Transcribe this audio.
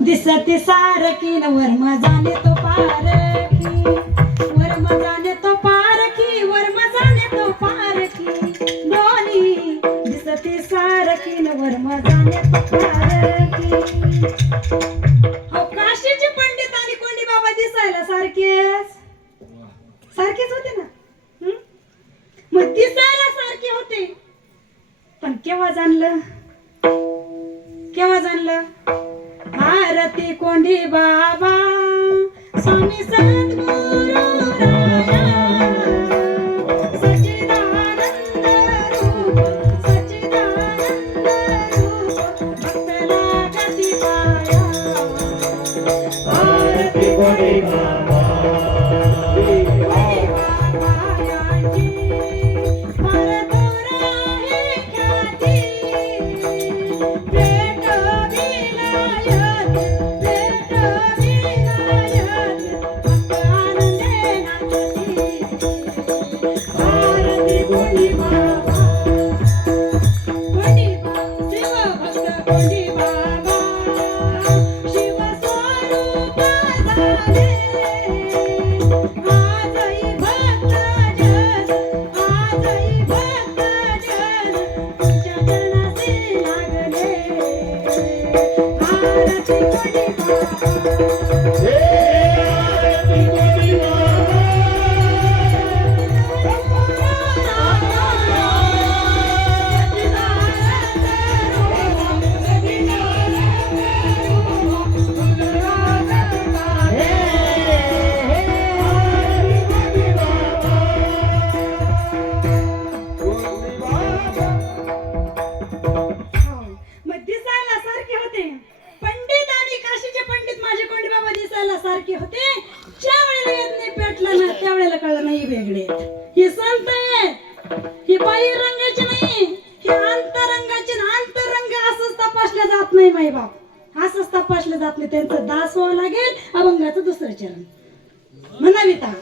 दिसते सारखी न वर्म जाणे तो पारखी, वर्म जाणे तो पारखी, वर्म जाणे तो पारखी, दोन्ही दिसते सारखी न वर्म जाणे तो पारखी. हो काशीचे पंडित आणि कोंडी बाबा दिसायला सारखेच सारखेच होते ना. मग दिसायला सारखे होते, पण केव्हा जाणलं, केव्हा जाणलं? भारती कोंडी बाबा स्वामी सद्गुरु राया, सच्चिदानंद रूप, सच्चिदानंद रूप, भक्तला गती पाया. भारती कोंडी बाबा, कोंडी बाबा यांची फार दूर आहे ख्याती. भेट विनायक, भेट विनायक, भक्त आनंदे नाचती. भारती कोंडी बाबा, कोंडी बाबा, शिव भक्त कोंडी बाबा, शिव स्वरूप झाले. आजही भक्त जन, आजही भक्त जन तुमच्या चरणाशी लागले. भारती कोंडी मग दिसायला सारखे होते. पंडित आणि काशीचे पंडित माझे कोंडी बाबा दिसायला सारखे होते. ज्या वेळेला यज्ञ पेटला ना त्यावेळेला कळलं नाही वेगळे हे संत आहेत, हे बाह्यरंगाचे नाही, हे अंतरंगाचे. अंतरंग असंच तपासल्या जात नाही माई बाप, असंच तपासलं जात नाही. त्यांचं दास व्हावं लागेल. अभंगाचं दुसरं चरण म्हणाविता.